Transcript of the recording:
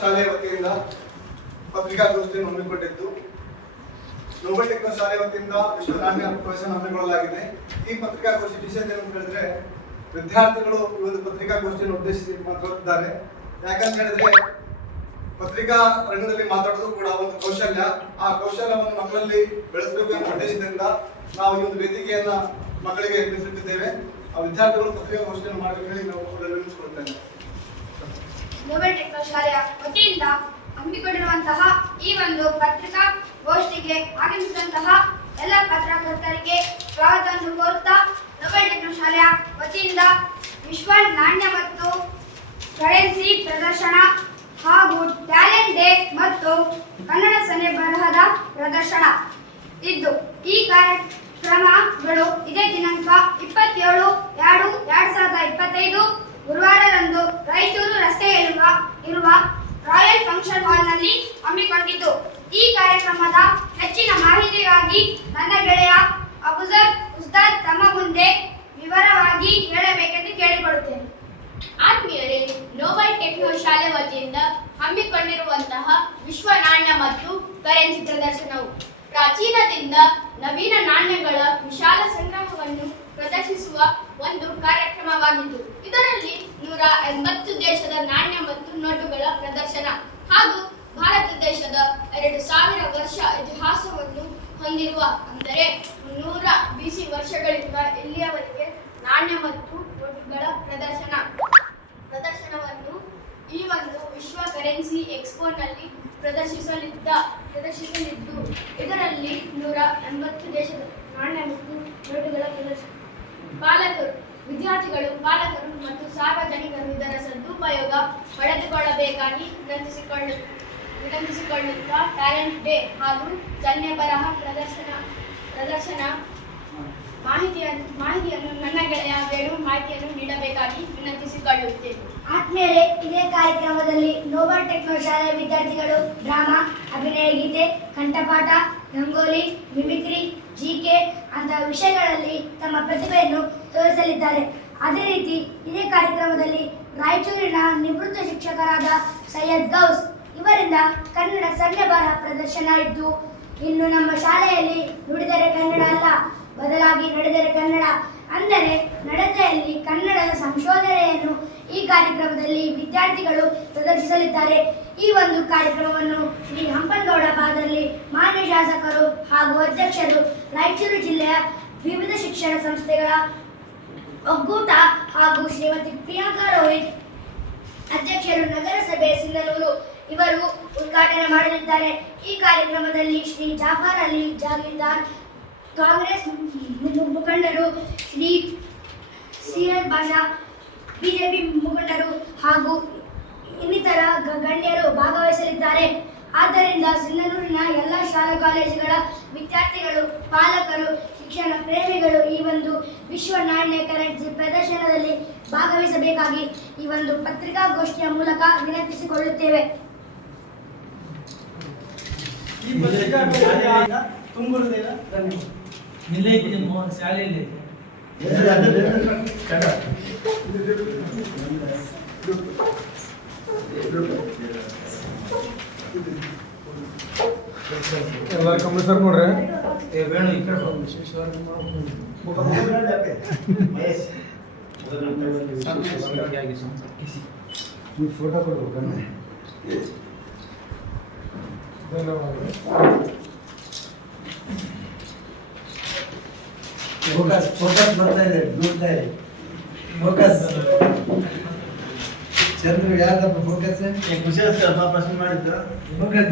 ಶಾಲೆಯ ವತಿಯಿಂದ ಪತ್ರಿಕಾಗೋಷ್ಠಿಯನ್ನು ಹಮ್ಮಿಕೊಂಡಿದ್ದು. ನೋಬಲ್ ಟೆಕ್ನೋ ಶಾಲೆ ವತಿಯಿಂದ ವಿಶ್ವನಾಣ್ಯ ಪ್ರವೇಶನ ಹಮ್ಮಿಕೊಳ್ಳಲಾಗಿದೆ. ಈ ಪತ್ರಿಕಾಗೋಷ್ಠಿ ವಿಶೇಷ ಏನು ಹೇಳಿದ್ರೆ, ವಿದ್ಯಾರ್ಥಿಗಳು ಈ ಒಂದು ಪತ್ರಿಕಾಗೋಷ್ಠಿಯನ್ನು ಉದ್ದೇಶಿಸಿ ಮಾತನಾಡುತ್ತಿದ್ದಾರೆ ಯಾಕಂತ ಹೇಳಿದ್ರೆ, ಪತ್ರಿಕಾ ರಂಗದಲ್ಲಿ ಮಾತಾಡೋದು ಕೂಡ ಒಂದು ಕೌಶಲ್ಯ. ಆ ಕೌಶಲ್ಯವನ್ನು ನಮ್ಮಲ್ಲಿ ಬೆಳೆಸಬೇಕು ಎಂಬ ಉದ್ದೇಶದಿಂದ ನಾವು ಈ ಒಂದು ವೇದಿಕೆಯನ್ನ ಮಕ್ಕಳಿಗೆ ಮೀಸಲಿಟ್ಟಿದ್ದೇವೆ ಆ ವಿದ್ಯಾರ್ಥಿಗಳು ಪತ್ರಿಕಾಗೋಷ್ಠಿಯನ್ನು ಮಾಡಬೇಕು ಹೇಳಿ ನಾವು ವಿನಂತಿಸಿಕೊಳ್ತೇನೆ. ನೋಬೆಲ್ ಟೆಕ್ನೋ ಶಾಲೆಯ ವತಿಯಿಂದ ಹಮ್ಮಿಕೊಂಡಿರುವಂತಹ ಈ ಒಂದು ಪತ್ರಿಕಾ ಗೋಷ್ಠಿಗೆ ಆಗಮಿಸಿದಂತಹ ಎಲ್ಲ ಪತ್ರಕರ್ತರಿಗೆ ಸ್ವಾಗತವನ್ನು ಕೋರುತ್ತಾ ನೋಬೆಲ್ ಟೆಕ್ನೋ ಶಾಲೆಯ ವತಿಯಿಂದ ವಿಶ್ವ ನಾಣ್ಯ ಮತ್ತು ಕರೆನ್ಸಿ ಪ್ರದರ್ಶನ ಹಾಗೂ ಟ್ಯಾಲೆಂಟ್ ಡೇ ಮತ್ತು ಕನ್ನಡ ಸನ್ನೆ ಬರಹದ ಪ್ರದರ್ಶನ ಇದ್ದು, ಈ ಕಾರ್ಯಕ್ರಮಗಳು ಇದೇ ದಿನಾಂಕ ಇಪ್ಪತ್ತೇಳು ಎರಡು ಎರಡ್ ಸಾವಿರದ ಇಪ್ಪತ್ತೈದು ಗುರುವಾರರಂದು ರಾಯಚೂರು ರಸ್ತೆಯಲ್ಲಿರುವ ಇರುವ ರಾಯಲ್ ಫಂಕ್ಷನ್ ಹಾಲ್ನಲ್ಲಿ ಹಮ್ಮಿಕೊಂಡಿದ್ದು. ಈ ಕಾರ್ಯಕ್ರಮದ ಹೆಚ್ಚಿನ ಮಾಹಿತಿಗಾಗಿ ನನ್ನ ಗೆಳೆಯ ಅಬುಜರ್ ಉಸ್ತಾದ್ ತಮ್ಮ ಮುಂದೆ ವಿವರವಾಗಿ ಹೇಳಬೇಕೆಂದು ಕೇಳಿಕೊಳ್ಳುತ್ತೇನೆ. ಆತ್ಮೀಯರೇ ನೋಬಲ್ ಟೆಕ್ನೋ ಶಾಲೆ ವತಿಯಿಂದ ಹಮ್ಮಿಕೊಂಡಿರುವಂತಹ ವಿಶ್ವ ನಾಣ್ಯ ಮತ್ತು ಕರೆನ್ಸಿ ಪ್ರದರ್ಶನವು ಪ್ರಾಚೀನದಿಂದ ಕಾರ್ಯಕ್ರಮವಾಗಿದ್ದು ಇದರಲ್ಲಿ ನೂರ ಎಂಬತ್ತು ದೇಶದ ನಾಣ್ಯ ಮತ್ತು ನೋಟುಗಳ ಪ್ರದರ್ಶನ ಹಾಗೂ ಭಾರತ ದೇಶದ ಎರಡು ಸಾವಿರ ವರ್ಷ ಇತಿಹಾಸವನ್ನು ಹೊಂದಿರುವ ಅಂದರೆ ನೂರ ಬಿಸಿ ವರ್ಷಗಳಿಂದ ಇಲ್ಲಿಯವರೆಗೆ ನಾಣ್ಯ ಮತ್ತು ನೋಟುಗಳ ಪ್ರದರ್ಶನ. ಪ್ರದರ್ಶನವನ್ನು ಈ ಒಂದು ವಿಶ್ವ ಕರೆನ್ಸಿ ಎಕ್ಸ್ಪೋನಲ್ಲಿ ಪ್ರದರ್ಶಿಸಲಿದ್ದ, ಪ್ರದರ್ಶಿಸಲಿದ್ದು. ಇದರಲ್ಲಿ ನೂರ ಎಂಬತ್ತು ದೇಶದ ನಾಣ್ಯ ಮತ್ತು ನೋಟುಗಳ ಪ್ರದರ್ಶನ. ಪಾಲಕರು ವಿದ್ಯಾರ್ಥಿಗಳು, ಪಾಲಕರು ಮತ್ತು ಸಾರ್ವಜನಿಕರು ಇದರ ಸದುಪಯೋಗ ಪಡೆದುಕೊಳ್ಳಬೇಕಾಗಿ ವಿನಂತಿಸಿಕೊಳ್ಳು ವಿನಂತಿಸಿಕೊಳ್ಳುತ್ತಾ ಟ್ಯಾಲೆಂಟ್ ಡೇ ಹಾಗೂ ಸನ್ನೆ ಬರಹ ಪ್ರದರ್ಶನ ಪ್ರದರ್ಶನ ಮಾಹಿತಿಯನ್ನು ಮಾಹಿತಿಯನ್ನು ನನ್ನ ಗೆಳೆಯ ವೇಣು ಮಾಹಿತಿಯನ್ನು ನೀಡಬೇಕಾಗಿ ವಿನಂತಿಸಿಕೊಳ್ಳುತ್ತೇನೆ. ಆದ್ಮೇಲೆ ಇದೇ ಕಾರ್ಯಕ್ರಮದಲ್ಲಿ ನೋಬಲ್ ಟೆಕ್ನೋ ಶಾಲೆಯ ವಿದ್ಯಾರ್ಥಿಗಳು ಡ್ರಾಮಾ, ಅಭಿನಯ ಗೀತೆ, ಕಂಠಪಾಠ, ರಂಗೋಲಿ, ಮಿಮಿಕ್ರಿ ಜಿಕೆ ಅಂತಹ ವಿಷಯಗಳಲ್ಲಿ ತಮ್ಮ ಪ್ರತಿಭೆಯನ್ನು ತೋರಿಸಲಿದ್ದಾರೆ. ಅದೇ ರೀತಿ ಇದೇ ಕಾರ್ಯಕ್ರಮದಲ್ಲಿ ರಾಯಚೂರಿನ ನಿವೃತ್ತ ಶಿಕ್ಷಕರಾದ ಸೈಯದ್ ಗೌಸ್ ಇವರಿಂದ ಕನ್ನಡ ಸಣ್ಣ ಬಾರ ಪ್ರದರ್ಶನ ಇದ್ದು, ಇನ್ನು ನಮ್ಮ ಶಾಲೆಯಲ್ಲಿ ನುಡಿದರೆ ಕನ್ನಡ ಅಲ್ಲ, ಬದಲಾಗಿ ನಡೆದರೆ ಕನ್ನಡ. ಅಂದರೆ ನಡತೆಯಲ್ಲಿ ಕನ್ನಡದ ಸಂಶೋಧನೆಯನ್ನು ಈ ಕಾರ್ಯಕ್ರಮದಲ್ಲಿ ವಿದ್ಯಾರ್ಥಿಗಳು ಪ್ರದರ್ಶಿಸಲಿದ್ದಾರೆ. ಈ ಒಂದು ಕಾರ್ಯಕ್ರಮವನ್ನು ಶ್ರೀ ಹಂಪನಗೌಡ ಪಾದಲ್ಲಿ ಮಾನ್ಯ ಶಾಸಕರು ಹಾಗೂ ಅಧ್ಯಕ್ಷರು ರಾಯಚೂರು ಜಿಲ್ಲೆಯ ವಿವಿಧ ಶಿಕ್ಷಣ ಸಂಸ್ಥೆಗಳ ಒಕ್ಕೂಟ ಹಾಗೂ ಶ್ರೀಮತಿ ಪ್ರಿಯಾಂಕಾ ರೋಹಿತ್ ಅಧ್ಯಕ್ಷರು ನಗರಸಭೆ ಸಿಂಧನೂರು. ಇವರು ಉದ್ಘಾಟನೆ ಮಾಡಲಿದ್ದಾರೆ. ಈ ಕಾರ್ಯಕ್ರಮದಲ್ಲಿ ಶ್ರೀ ಜಾಫರ್ ಅಲಿ ಜಾಗೀರ್ದಾರ್, ಕಾಂಗ್ರೆಸ್ ಮುಖಂಡರು ಶ್ರೀ ಸಿಎಲ್ ಬಾಷಾ, ಬಿಜೆಪಿ ಮುಖಂಡರು ಹಾಗೂ ಇನ್ನಿತರ ಗಣ್ಯರು ಭಾಗವಹಿಸಲಿದ್ದಾರೆ. ಆದ್ದರಿಂದ ಸಿಂಧನೂರಿನ ಎಲ್ಲ ಶಾಲಾ ಕಾಲೇಜುಗಳ ವಿದ್ಯಾರ್ಥಿಗಳು, ಪಾಲಕರು, ಶಿಕ್ಷಣ ಪ್ರೇಮಿಗಳು ವಿಶ್ವ ನಾಣ್ಯ ಕರೆನ್ಸಿ ಪ್ರದರ್ಶನದಲ್ಲಿ ಭಾಗವಹಿಸಬೇಕಾಗಿ ಈ ಒಂದು ಪತ್ರಿಕಾಗೋಷ್ಠಿಯ ಮೂಲಕ ವಿನಂತಿಸಿಕೊಳ್ಳುತ್ತೇವೆ. ಈ ಪತ್ರಿಕಾಗೋಷ್ಠಿಯ ಸರ್ ಧನ್ಯವಾದ. ಇಲ್ಲೇ ಶಾಲೆಯಲ್ಲಿ ಎಲ್ಲ ಕಂಪ್ಯೂಟರ್ ನೋಡ್ರಿ? ಏ ವೇಣು ಈ ಕಡೆ ಹೋಗು. ಸಂಪರ್ಕಿಯಾಗಿ ಸಂಪರ್ಕಿಸಿ ನೀವು ಫೋಟೋ ಕೊಡ್ಬೇಕನ್ನ ಧನ್ಯವಾದಗಳು ಫೋಕಸ್ ಫೋಕಸ್ ಬರ್ತಾ ಇದೆ ದೂರ್ತಾ ಇದೆ ಫೋಕಸ್ ಚಂದ್ರು ಯಾರ್ದಪ್ಪ ಫೋಕಸ್ ಖುಷಿ ಆಗ್ತದೆ ಪ್ರಶ್ನೆ ಮಾಡಿದ್ದು ಫೋಕಸ್